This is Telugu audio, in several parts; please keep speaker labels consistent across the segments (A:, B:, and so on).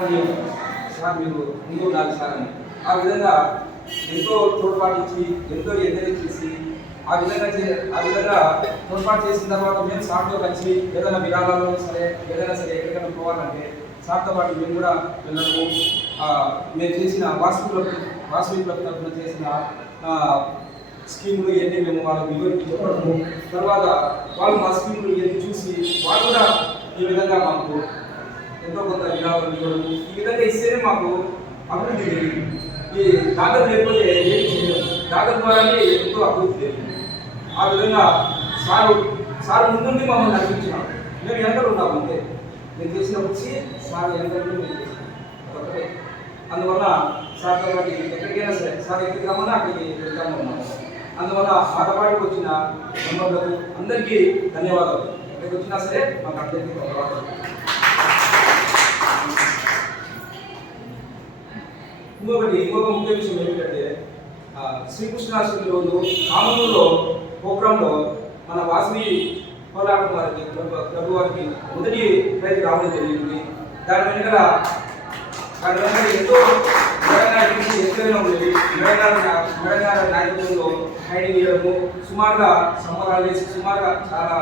A: అని సార్ మీరు ముందు ఉండాలి సార్ అని. ఆ విధంగా ఎంతో తోడ్పాటు ఇచ్చి ఎంతో ఎంకరేజ్ చేసి ఆ విధంగా ఆ విధంగా తోడ్పాటు చేసిన తర్వాత మేము సార్తో కలిసి ఏదైనా విరాళాలు సరే ఏదైనా సరే ఎక్కడికైనా పోవాలంటే సార్తో పాటు మేము కూడా వెళ్ళడము మేము చేసిన వాస్తు వాస్తవిక తరఫున చేసిన స్కీములు ఇవన్నీ మేము వాళ్ళకి వివరించి చెప్పడము తర్వాత వాళ్ళు మా స్కీములు ఇవన్నీ చూసి వాళ్ళు కూడా ఈ విధంగా మాకు ఎంతో కొంత విరాళాలు ఇవ్వడం ఈ విధంగా ఇస్తేనే మాకు అభివృద్ధి జరిగింది ఈ దాతలు లేకపోతే ఏం చేయలేదు దాతల ద్వారానే ఎంతో అభివృద్ధి జరిగింది. ఆ విధంగా సారు సార్ ముందుండి మమ్మల్ని నడిపించినాం మేము వెనకలు ఉన్నాం అంతే. నేను చేసిన వచ్చి సార్ వెనకలు ఒకటే అందువల్ల సార్ కాబట్టి ఎక్కడికైనా సరే సార్ ఎక్కడికి రమ్మన్నా అక్కడికి వెళ్తాము ఉన్నాము అందువల్ల ఆటపాటికి వచ్చిన మెంబర్లకు అందరికీ ధన్యవాదాలు. ఎక్కడికి వచ్చినా సరే మాకు అందరికీ ఇంకొకటి ఇంకొక ముఖ్య విషయం ఏమిటంటే శ్రీకృష్ణాష్టమి రోజు కామూరులో ప్రోగ్రాంలో మన వాసవి కోలాటం వారికి ప్రభు వారికి మొదటి ప్రైజ్ రావడం జరిగింది. దాని వెనుక దాని వెనుక ఎంతో తెలంగాణ ఉండేది తెలంగాణ నాయకత్వంలో ట్రైనింగ్ ఇవ్వడము సుమారుగా సంబరాలు చేసి సుమారుగా చాలా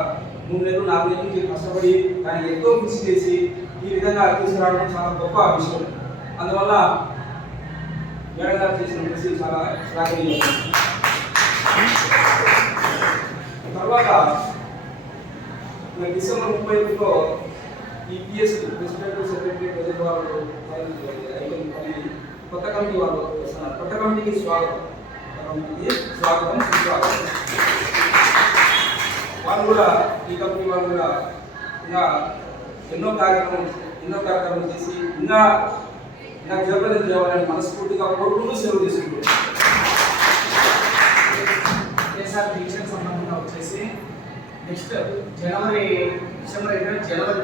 A: మూడు నెలలు నాలుగు నెలల నుంచి కష్టపడి దానికి ఎంతో కృషి చేసి ఈ విధంగా తీసుకురావడం చాలా గొప్ప విషయం. అందువల్ల మేడం చేసిన కృషి చాలా శ్లాఘనీయం తర్వాత డిసెంబర్ ముప్పై ఒకటిలో ఈ పిఎస్ ప్రెసిడెంట్ సెక్రటరీ ప్రజల వాళ్ళు అయిపోయిన పని కొత్త కమిటీ వాళ్ళు వస్తున్నారు. కొత్త కమిటీకి స్వాగతం. కమిటీకి స్వాగతం సుస్వాగతం. వాళ్ళు కూడా ఈ కంపెనీ వాళ్ళు కూడా ఇంకా ఎన్నో కార్యక్రమం ఎన్నో కార్యక్రమాలు చేసి ఇంకా నాకు జయప్రదం చేయాలని మనస్ఫూర్తిగా కోరుకుంటూ సేవ చేసుకుంటున్నాను
B: కేసీఆర్ దీక్షకు సంబంధంగా వచ్చేసి నెక్స్ట్ జనవరి డిసెంబర్ అయితే జనవరి